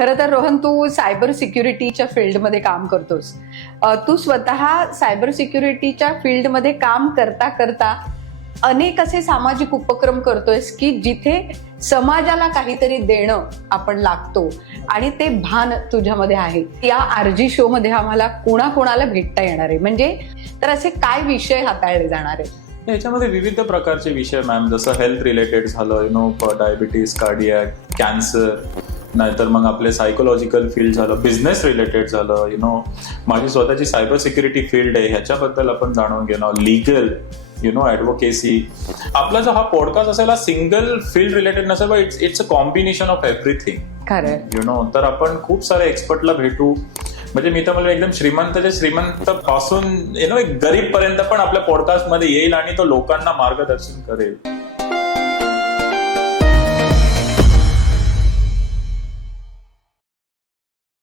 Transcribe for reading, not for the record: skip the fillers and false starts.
खरं तर रोहन, तू सायबर सिक्युरिटीच्या फील्डमध्ये काम करतोस. तू स्वतः सायबर सिक्युरिटीच्या फील्डमध्ये काम करता करता अनेक असे सामाजिक उपक्रम करतोयस की जिथे समाजाला काहीतरी देणं आपण लागतो आणि ते भान तुझ्यामध्ये आहे. या RG शो मध्ये आम्हाला कोणाकोणाला भेटता येणार आहे, म्हणजे तर असे काय विषय हाताळले जाणार आहेत? याच्यामध्ये विविध प्रकारचे विषय मॅम, जसं हेल्थ रिलेटेड झालं, डायबिटीज, कार्डियक, कॅन्सर, नाहीतर मग आपले सायकोलॉजिकल फील्ड झालं, बिझनेस रिलेटेड झालं, माझी स्वतःची सायबर सिक्युरिटी फील्ड आहे ह्याच्याबद्दल आपण जाणून घेणं, लिगल, ॲडव्होकेसी. आपला जो हा पॉडकास्ट असेल हा सिंगल फील्ड रिलेटेड नसेल, but it's a combination of everything. खरं तर आपण खूप सारे एक्सपर्टला भेटू. म्हणजे मी तर मला एकदम श्रीमंत पासून एक गरीब पर्यंत पण आपल्या पॉडकास्ट मध्ये येईल आणि तो लोकांना मार्गदर्शन करेल.